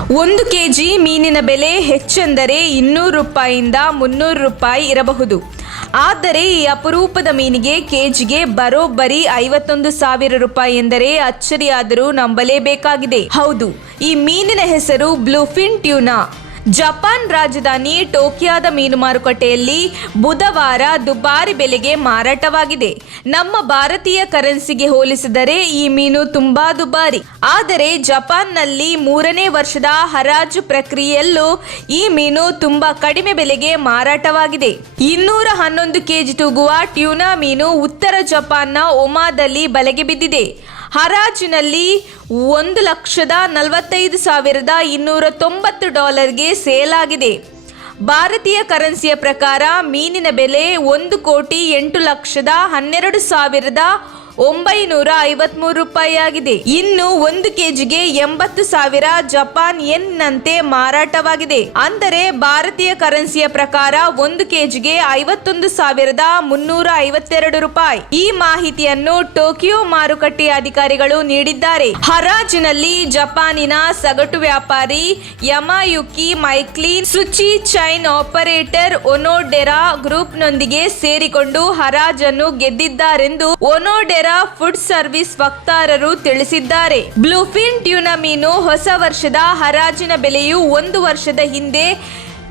1 KG ಮೀನಿನ ಬೆಲೆ ಹೆಚ್ಚೆಂದರೆ 200 ರೂಪಾಯಿಯಿಂದ 300 ರೂಪಾಯಿ ಇರಬಹುದು. ಆದರೆ ಈ ಅಪರೂಪದ ಮೀನಿಗೆ ಕೆಜಿಗೆ ಬರೋಬ್ಬರಿ 51,000 ರೂಪಾಯಿ ಎಂದರೆ ಅಚ್ಚರಿಯಾದರೂ ನಂಬಲೇಬೇಕಾಗಿದೆ. ಹೌದು, ಈ ಮೀನಿನ ಹೆಸರು ಬ್ಲೂಫಿನ್ ಟ್ಯೂನಾ. ಜಪಾನ್ ರಾಜಧಾನಿ ಟೋಕಿಯೋದ ಮೀನು ಮಾರುಕಟ್ಟೆಯಲ್ಲಿ ಬುಧವಾರ ದುಬಾರಿ ಬೆಲೆಗೆ ಮಾರಾಟವಾಗಿದೆ. ನಮ್ಮ ಭಾರತೀಯ ಕರೆನ್ಸಿಗೆ ಹೋಲಿಸಿದರೆ ಈ ಮೀನು ತುಂಬಾ ದುಬಾರಿ. ಆದರೆ ಜಪಾನ್ನಲ್ಲಿ 3ನೇ ವರ್ಷದ ಹರಾಜು ಪ್ರಕ್ರಿಯೆಯಲ್ಲೂ ಈ ಮೀನು ತುಂಬಾ ಕಡಿಮೆ ಬೆಲೆಗೆ ಮಾರಾಟವಾಗಿದೆ. 211 ಕೆಜಿ ತೂಗುವ ಟ್ಯೂನಾ ಮೀನು ಉತ್ತರ ಜಪಾನ್ನ ಒಮಾದಲ್ಲಿ ಬಲೆಗೆ ಬಿದ್ದಿದೆ. ಹರಾಜಿನಲ್ಲಿ $1,45,290 ಸೇಲ್ ಆಗಿದೆ. ಭಾರತೀಯ ಕರೆನ್ಸಿಯ ಪ್ರಕಾರ ಮೀನಿನ ಬೆಲೆ 1,08,12,953 ರೂಪಾಯಿ ಆಗಿದೆ. ಇನ್ನು 1 ಕೆಜಿಗೆ 80,000 ಜಪಾನ್ ಯೆನ್ ನಂತೆ ಮಾರಾಟವಾಗಿದೆ. ಅಂದರೆ ಭಾರತೀಯ ಕರೆನ್ಸಿಯ ಪ್ರಕಾರ 1 ಕೆಜಿಗೆ 51,352 ರೂಪಾಯಿ. ಈ ಮಾಹಿತಿಯನ್ನು ಟೋಕಿಯೋ ಮಾರುಕಟ್ಟೆಯ ಅಧಿಕಾರಿಗಳು ನೀಡಿದ್ದಾರೆ. ಹರಾಜಿನಲ್ಲಿ ಜಪಾನಿನ ಸಗಟು ವ್ಯಾಪಾರಿ ಯಮಾಯುಕಿ ಮೈಕ್ಲಿನ್ ಸುಚಿ ಚೈನ್ ಆಪರೇಟರ್ ಒನೋಡೆರಾ ಗ್ರೂಪ್ನೊಂದಿಗೆ ಸೇರಿಕೊಂಡು ಹರಾಜನ್ನು ಗೆದ್ದಿದ್ದಾರೆಂದು ಒನೋಡೆರಾ ಫುಡ್ ಸರ್ವಿಸ್ ವಕ್ತಾರರು ತಿಳಿಸಿದ್ದಾರೆ. ಬ್ಲೂಫಿನ್ ಟ್ಯೂನಾ ಮೀನು ಹೊಸ ವರ್ಷದ ಹರಾಜಿನ ಬೆಲೆಯು 1 ವರ್ಷದ ಹಿಂದೆ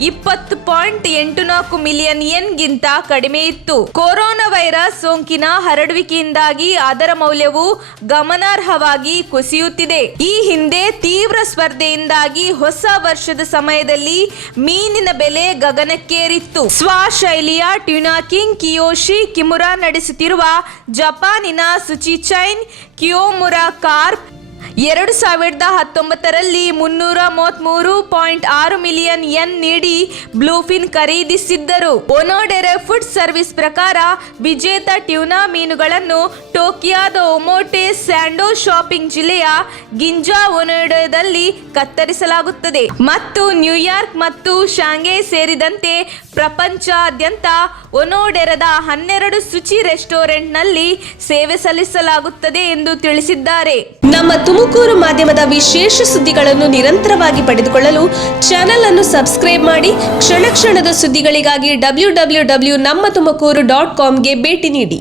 20.84 ಮಿಲಿಯನ್ ಯೆನ್ಗಿಂತ ಕಡಿಮೆ ಇತ್ತು. ಕೊರೋನಾ ವೈರಸ್ ಸೋಂಕಿನ ಹರಡುವಿಕೆಯಿಂದಾಗಿ ಅದರ ಮೌಲ್ಯವು ಗಮನಾರ್ಹವಾಗಿ ಕುಸಿಯುತ್ತಿದೆ. ಈ ಹಿಂದೆ ತೀವ್ರ ಸ್ಪರ್ಧೆಯಿಂದಾಗಿ ಹೊಸ ವರ್ಷದ ಸಮಯದಲ್ಲಿ ಮೀನಿನ ಬೆಲೆ ಗಗನಕ್ಕೇರಿತ್ತು. ಸ್ವಶೈಲಿಯ ಟ್ಯೂನಾ ಕಿಂಗ್ ಕಿಯೋಶಿ ಕಿಮುರಾ ನಡೆಸುತ್ತಿರುವ ಜಪಾನಿನ ಸುಚಿಚೈನ್ ಕಿಯೋಮುರಾ ಕಾರ್ಪ್ 2019ರಲ್ಲಿ 333.6 ಮಿಲಿಯನ್ ಯೆನ್ ನೀಡಿ ಬ್ಲೂಫಿನ್ ಖರೀದಿಸಿದ್ದರು. ಒನೋಡೆರಾ ಫುಡ್ ಸರ್ವಿಸ್ ಪ್ರಕಾರ ವಿಜೇತ ಟ್ಯೂನಾ ಮೀನುಗಳನ್ನು ಟೋಕಿಯೋದ ಒಮೊಟೆ ಸ್ಯಾಂಡೋ ಶಾಪಿಂಗ್ ಜಿಲ್ಲೆಯ ಗಿಂಜಾ ಒನೋಡೆರಾದಲ್ಲಿ ಕತ್ತರಿಸಲಾಗುತ್ತದೆ ಮತ್ತು ನ್ಯೂಯಾರ್ಕ್ ಮತ್ತು ಶಾಂಘೈ ಸೇರಿದಂತೆ ಪ್ರಪಂಚಾದ್ಯಂತ ಒನೋಡೆರಾದ 12 ಸುಚಿ ರೆಸ್ಟೋರೆಂಟ್ನಲ್ಲಿ ಸೇವೆ ಸಲ್ಲಿಸಲಾಗುತ್ತದೆ ಎಂದು ತಿಳಿಸಿದ್ದಾರೆ. ನಮ್ಮ ತುಮಕೂರು ಮಾಧ್ಯಮದ ವಿಶೇಷ ಸುದ್ದಿಗಳನ್ನು ನಿರಂತರವಾಗಿ ಪಡೆದುಕೊಳ್ಳಲು ಚಾನೆಲ್ ಅನ್ನು ಸಬ್ಸ್ಕ್ರೈಬ್ ಮಾಡಿ. ಕ್ಷಣ ಕ್ಷಣದ ಸುದ್ದಿಗಳಿಗಾಗಿ www.nammathumakuru.com ಗೆ ಭೇಟಿ ನೀಡಿ.